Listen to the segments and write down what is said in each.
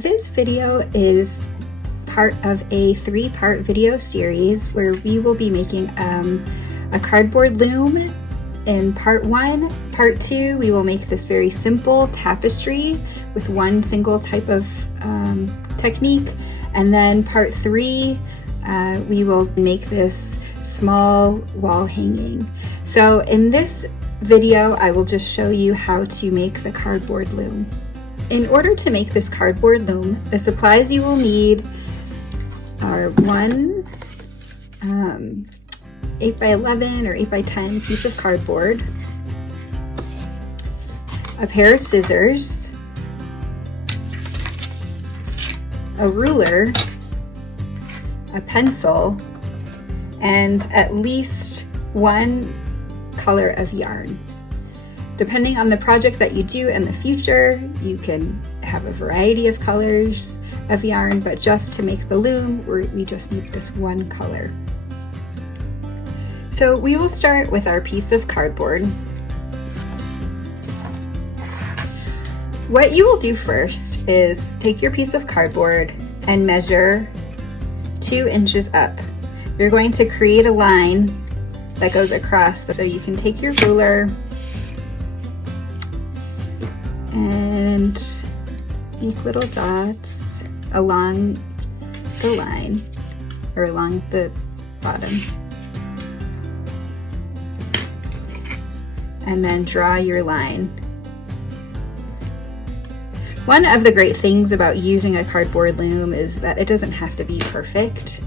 This video is part of a 3-part video series where we will be making a cardboard loom in part 1. Part 2, we will make this very simple tapestry with one single type of technique. And then part 3, we will make this small wall hanging. So in this video, I will just show you how to make the cardboard loom. In order to make this cardboard loom, the supplies you will need are one 8x11 or 8x10 piece of cardboard, a pair of scissors, a ruler, a pencil, and at least one color of yarn. Depending on the project that you do in the future, you can have a variety of colors of yarn, but just to make the loom, we just need this one color. So we will start with our piece of cardboard. What you will do first is take your piece of cardboard and measure 2 inches up. You're going to create a line that goes across, so you can take your ruler and make little dots along the line or along the bottom, and then draw your line. One of the great things about using a cardboard loom is that it doesn't have to be perfect.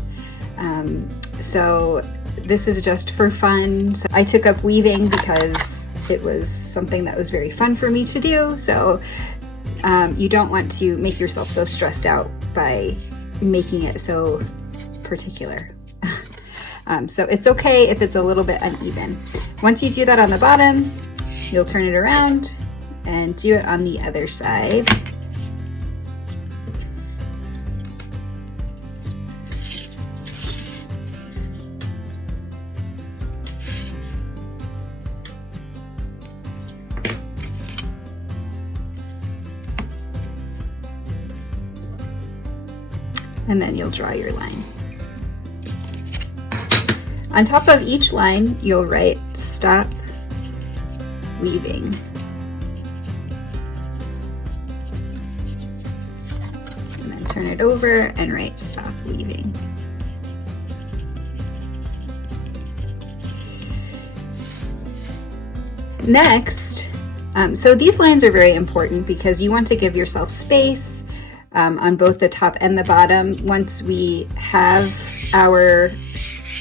So this is just for fun. So I took up weaving because it was something that was very fun for me to do. So you don't want to make yourself so stressed out by making it so particular. So it's okay if it's a little bit uneven. Once you do that on the bottom, you'll turn it around and do it on the other side. And then you'll draw your line. On top of each line, you'll write "Stop weaving." And then turn it over and write "Stop weaving." Next, so these lines are very important because you want to give yourself space on both the top and the bottom. Once we have our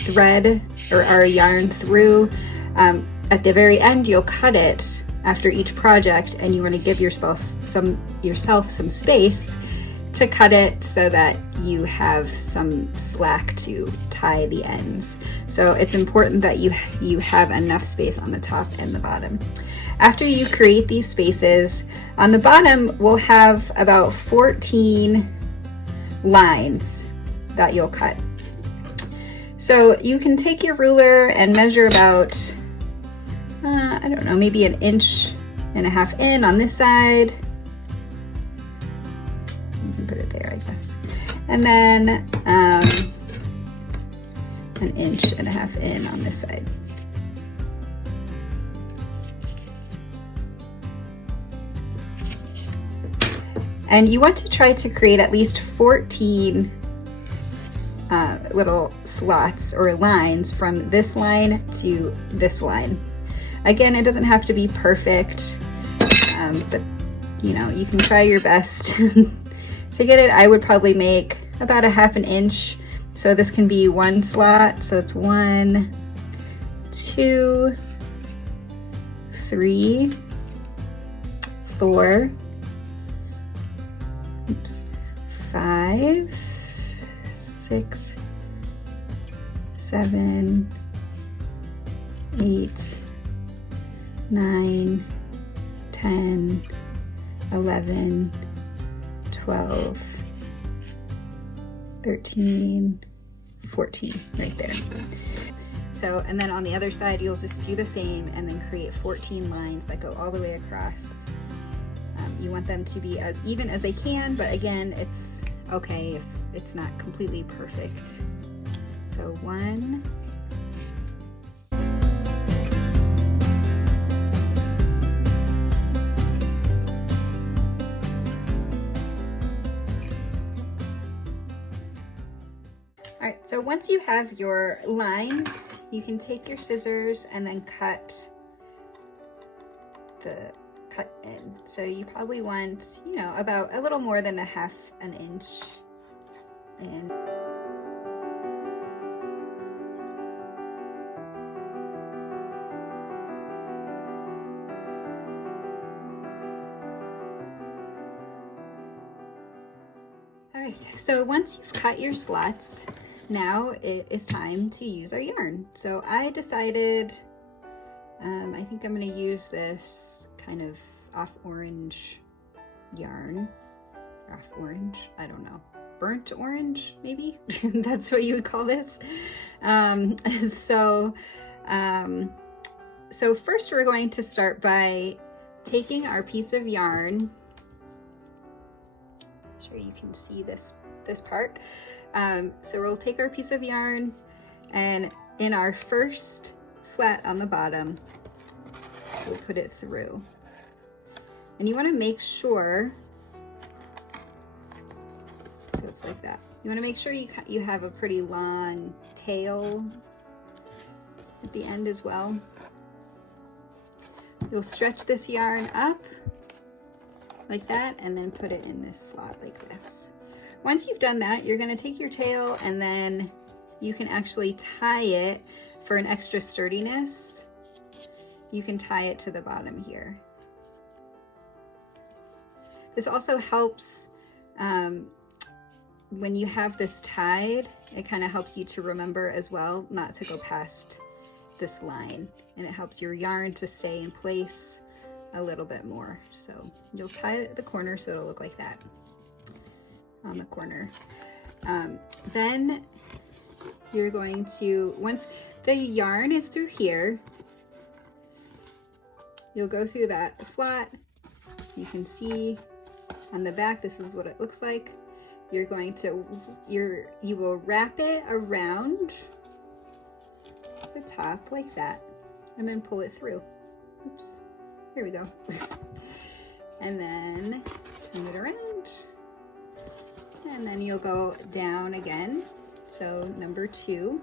thread or our yarn through, at the very end you'll cut it after each project, and you want to give yourself some space to cut it so that you have some slack to tie the ends. So it's important that you have enough space on the top and the bottom. After you create these spaces, on the bottom we'll have about 14 lines that you'll cut. So you can take your ruler and measure about, I don't know, maybe 1.5 inches in on this side. You can put it there, I guess. And then 1.5 inches in on this side. And you want to try to create at least 14 little slots or lines from this line to this line. Again, it doesn't have to be perfect, but you know, you can try your best to get it. I would probably make about 1/2 inch. So this can be one slot. So it's 1, 2, 3, 4, 5, 6, 7, 8, 9, 10, 11, 12, 13, 14, right there. So, and then on the other side, you'll just do the same and then create 14 lines that go all the way across You want them to be as even as they can, but again, it's okay if it's not completely perfect. So 1, all right, so once you have your lines, you can take your scissors and then cut in. So you probably want, you know, about a little more than a half an inch in. All right, so once you've cut your slots, now it is time to use our yarn. So I decided, I think I'm gonna use this kind of off orange yarn. Off orange, I don't know. Burnt orange, maybe? That's what you would call this. So first we're going to start by taking our piece of yarn. Sure you can see this part. So we'll take our piece of yarn, and in our first slat on the bottom, we'll put it through. And you want to make sure, so it's like that. You want to make sure you have a pretty long tail at the end as well. You'll stretch this yarn up like that, and then put it in this slot like this. Once you've done that, you're going to take your tail, and then you can actually tie it for an extra sturdiness. You can tie it to the bottom here. This also helps when you have this tied, it kind of helps you to remember as well not to go past this line, and it helps your yarn to stay in place a little bit more. So you'll tie the corner so it'll look like that on the corner. Then you're going to, once the yarn is through here, you'll go through that slot. You can see on the back, this is what it looks like. You're going to, you will wrap it around the top like that, and then pull it through. Oops, here we go. And then turn it around, and then you'll go down again. So number 2.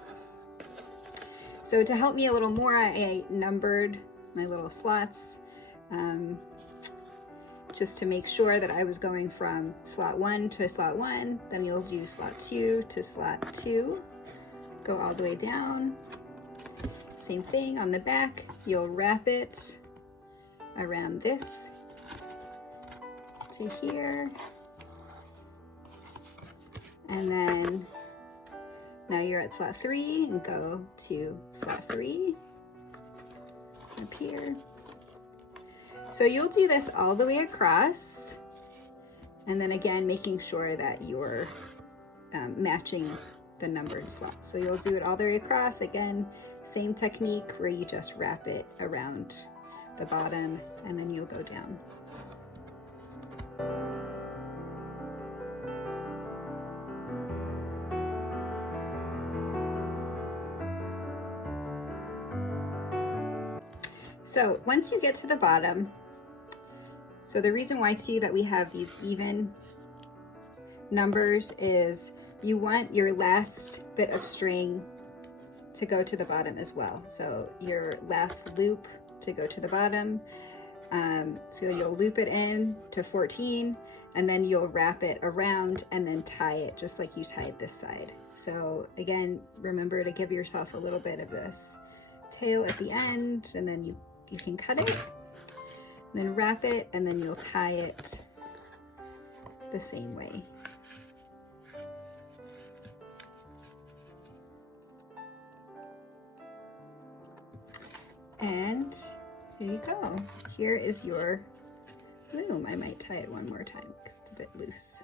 So to help me a little more, I numbered my little slots, just to make sure that I was going from slot 1 to slot 1. Then you'll do slot 2 to slot 2, go all the way down. Same thing on the back, you'll wrap it around this to here, and then now you're at slot 3, and go to slot 3 up here. So you'll do this all the way across, and then again making sure that you're matching the numbered slots. So you'll do it all the way across, again same technique where you just wrap it around the bottom, and then you'll go down. So once you get to the bottom, so the reason why too that we have these even numbers is you want your last bit of string to go to the bottom as well. So your last loop to go to the bottom. So you'll loop it in to 14, and then you'll wrap it around and then tie it just like you tied this side. So again, remember to give yourself a little bit of this tail at the end, and then you can cut it, and then wrap it, and then you'll tie it the same way. And here you go. Here is your loom. I might tie it one more time because it's a bit loose.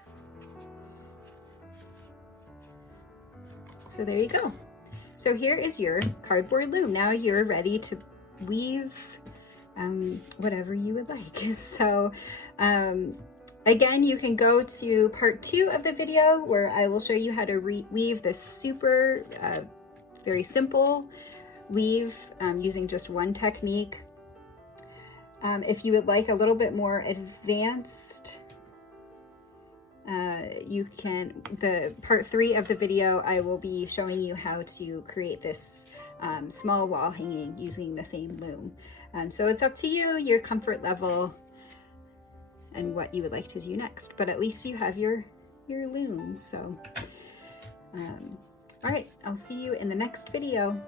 So there you go. So here is your cardboard loom. Now you're ready to weave whatever you would like. So again, you can go to part 2 of the video where I will show you how to weave this super very simple weave using just one technique. If you would like a little bit more advanced, you can, the part 3 of the video, I will be showing you how to create this small wall hanging using the same loom. So it's up to you, your comfort level, and what you would like to do next. But at least you have your loom. So, all right, I'll see you in the next video.